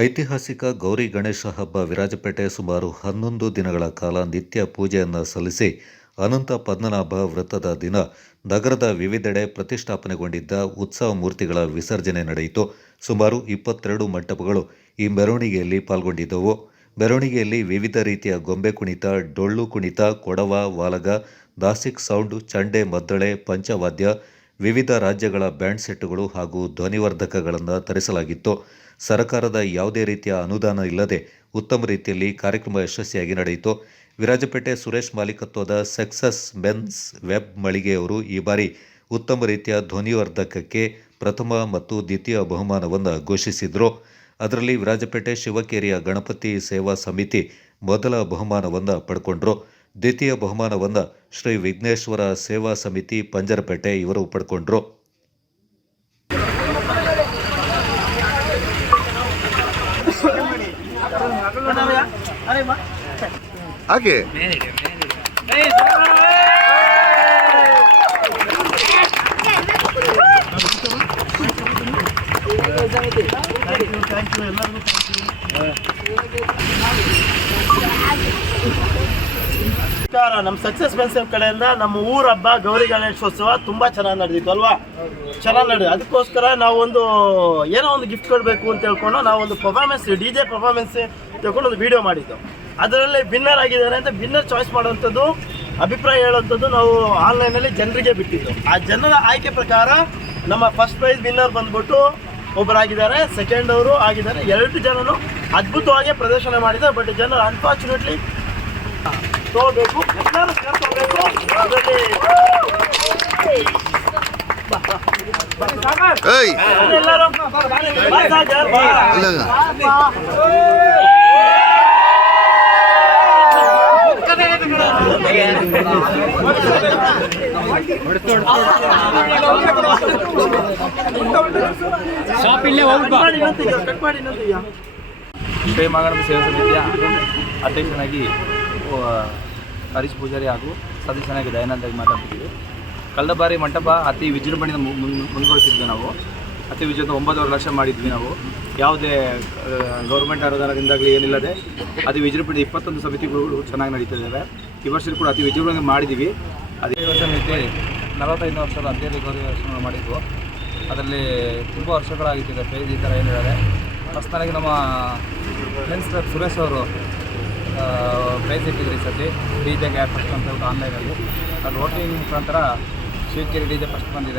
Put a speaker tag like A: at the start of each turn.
A: ಐತಿಹಾಸಿಕ ಗೌರಿ ಗಣೇಶ ಹಬ್ಬ ವಿರಾಜಪೇಟೆ ಸುಮಾರು ಹನ್ನೊಂದು ದಿನಗಳ ಕಾಲ ನಿತ್ಯ ಪೂಜೆಯನ್ನು ಸಲ್ಲಿಸಿ ಅನಂತ ಪದ್ಮನಾಭ ವ್ರತದ ದಿನ ನಗರದ ವಿವಿಧೆಡೆ ಪ್ರತಿಷ್ಠಾಪನೆಗೊಂಡಿದ್ದ ಉತ್ಸವ ಮೂರ್ತಿಗಳ ವಿಸರ್ಜನೆ ನಡೆಯಿತು. ಸುಮಾರು ಇಪ್ಪತ್ತೆರಡು ಮಂಟಪಗಳು ಈ ಮೆರವಣಿಗೆಯಲ್ಲಿ ಪಾಲ್ಗೊಂಡಿದ್ದವು. ಮೆರವಣಿಗೆಯಲ್ಲಿ ವಿವಿಧ ರೀತಿಯ ಗೊಂಬೆ ಕುಣಿತ, ಡೊಳ್ಳು ಕುಣಿತ, ಕೊಡವ, ವಾಲಗ ದಾಸಿಕ್ ಸೌಂಡ್, ಚಂಡೆ, ಮದ್ದಳೆ, ಪಂಚವಾದ್ಯ ವಿವಿಧ ರಾಜ್ಯಗಳ ಬ್ಯಾಂಡ್ ಸೆಟ್ಟುಗಳು ಹಾಗೂ ಧ್ವನಿವರ್ಧಕಗಳನ್ನು ತರಿಸಲಾಗಿತ್ತು. ಸರ್ಕಾರದ ಯಾವುದೇ ರೀತಿಯ ಅನುದಾನ ಇಲ್ಲದೆ ಉತ್ತಮ ರೀತಿಯಲ್ಲಿ ಕಾರ್ಯಕ್ರಮ ಯಶಸ್ವಿಯಾಗಿ ನಡೆಯಿತು. ವಿರಾಜಪೇಟೆ ಸುರೇಶ್ ಮಾಲೀಕತ್ವದ ಸಕ್ಸಸ್ ಮೆನ್ಸ್ ವೆಬ್ ಮಳಿಗೆಯವರು ಈ ಬಾರಿ ಉತ್ತಮ ರೀತಿಯ ಧ್ವನಿವರ್ಧಕಕ್ಕೆ ಪ್ರಥಮ ಮತ್ತು ದ್ವಿತೀಯ ಬಹುಮಾನವನ್ನು ಘೋಷಿಸಿದರು. ಅದರಲ್ಲಿ ವಿರಾಜಪೇಟೆ ಶಿವಕೇರಿಯ ಗಣಪತಿ ಸೇವಾ ಸಮಿತಿ ಮೊದಲ ಬಹುಮಾನವನ್ನು ಪಡ್ಕೊಂಡ್ರು. ದ್ವಿತೀಯ ಬಹುಮಾನವನ್ನು ಶ್ರೀ ವಿಘ್ನೇಶ್ವರ ಸೇವಾ ಸಮಿತಿ ಪಂಜರಪೇಟೆ ಇವರು ಪಡ್ಕೊಂಡ್ರು.
B: ಹಾಗೆ.
C: ನಮಸ್ಕಾರ ನಮ್ಮ ಸಕ್ಸಸ್ ಮೆನ್ಸೇವ್ ಕಡೆಯಿಂದ ನಮ್ಮ ಊರ ಹಬ್ಬ, ಗೌರಿ ಗಣೇಶೋತ್ಸವ ತುಂಬಾ ಚೆನ್ನಾಗಿ ನಡೆದಿತ್ತು ಅಲ್ವಾ? ಚೆನ್ನಾಗಿ ನಡೆದಿದೆ. ಅದಕ್ಕೋಸ್ಕರ ನಾವೊಂದು ಏನೋ ಒಂದು ಗಿಫ್ಟ್ ಕೊಡಬೇಕು ಅಂತ ಹೇಳ್ಕೊಂಡು ನಾವು ಒಂದು ಪರ್ಫಾರ್ಮೆನ್ಸ್ ಡಿ ಜೆ ಪರ್ಫಾರ್ಮೆನ್ಸ್ ತಿಳ್ಕೊಂಡು ಒಂದು ವಿಡಿಯೋ ಮಾಡಿದ್ದು. ಅದರಲ್ಲಿ ವಿನ್ನರ್ ಆಗಿದ್ದಾರೆ ಅಂತ ವಿನ್ನರ್ ಚಾಯ್ಸ್ ಮಾಡುವಂಥದ್ದು, ಅಭಿಪ್ರಾಯ ಹೇಳುವಂಥದ್ದು ನಾವು ಆನ್ಲೈನಲ್ಲಿ ಜನರಿಗೆ ಬಿಟ್ಟಿದ್ದು. ಆ ಜನರ ಆಯ್ಕೆ ಪ್ರಕಾರ ನಮ್ಮ ಫಸ್ಟ್ ಪ್ರೈಸ್ ವಿನ್ನರ್ ಬಂದ್ಬಿಟ್ಟು ಒಬ್ಬರಾಗಿದ್ದಾರೆ. ಸೆಕೆಂಡ್ ಅವರು ಆಗಿದ್ದಾರೆ. ಎರಡು ಜನನು ಅದ್ಭುತವಾಗಿ ಪ್ರದರ್ಶನ ಮಾಡಿದ್ದಾರೆ. ಬಟ್ ಜನರು ಅನ್ಫಾರ್ಚುನೇಟ್ಲಿ ತಗೋಬೇಕು ಎಲ್ಲರೂ ಸೇರ್ಕೋಬೇಕು ಅದರಲ್ಲಿ
B: ಏಯ್
C: ಎಲ್ಲರೂ ಬಾ ಸಾಗರ್, ಬಾ.
B: ಅಲ್ಲ
C: ಕಟ್ ಮಾಡಿ ಇನ್ನೊಂದು ಕಟ್ ಮಾಡಿ ಇನ್ನೊಂದು ಈಗ.
D: ಶ್ರೀ ಮಹಾಗಣಪತಿ ಸೇವಾ ಸಮಿತಿಯ ಅಧ್ಯಕ್ಷನಾಗಿ ಹರೀಶ್ ಪೂಜಾರಿ ಹಾಗೂ ಸದಸ್ಯನಾಗಿ ದಯಾನಂದಾಗಿ ಮಾತಾಡ್ತಿದ್ದೀವಿ. ಕಳೆದ ಬಾರಿ ಮಂಟಪ ಅತಿ ವಿಜೃಂಭಣೆಯಿಂದ ಮುಂದುವರಿಸಿದ್ವಿ ನಾವು. ಅತಿ ವಿಜೃಂಭ ಒಂಬತ್ತುವರೆ ಲಕ್ಷ ಮಾಡಿದ್ವಿ ನಾವು. ಯಾವುದೇ ಗೌರ್ಮೆಂಟ್ ಅನುದಾನದಿಂದಾಗಲಿ ಏನಿಲ್ಲದೆ ಅತಿ ವಿಜೃಂಭಣೆ ಇಪ್ಪತ್ತೊಂದು ಸಮಿತಿಗಳು ಚೆನ್ನಾಗಿ ನಡೀತಿದ್ದಾವೆ ಈ ವರ್ಷ ಕೂಡ ಅತಿ ವಿಜೃಂಭಣೆ ಮಾಡಿದ್ದೀವಿ. ಅದೇ ವರ್ಷ ಸಮಿತಿ ನಲವತ್ತೈದು ವರ್ಷದ ಅಧ್ಯಯನ ಗೌರವ ಮಾಡಿದ್ವು. ಅದರಲ್ಲಿ ತುಂಬ ವರ್ಷಗಳಾಗಿತ್ತಿದೆ ಪೇಜ್ ಈ ಥರ ಏನಿದ್ದಾರೆ. ನನಗೆ ನಮ್ಮ ಫ್ರೆಂಡ್ಸ್ ಸುರೇಶ್ ಅವರು ಪ್ರೈಸ್ ಇಟ್ಟಿದ್ರು ಸತಿ ಡಿ ಜೆ ಗ್ಯಾಪ್ ಫಸ್ಟ್ ಅಂತ ಆನ್ಲೈನಲ್ಲಿ ಅದು ವೋಟಿಂಗ್ ಮುಖಾಂತರ ಶಿವಕೇರಿ ಡಿ ಜೆ ಫಸ್ಟ್ ಬಂದಿದೆ.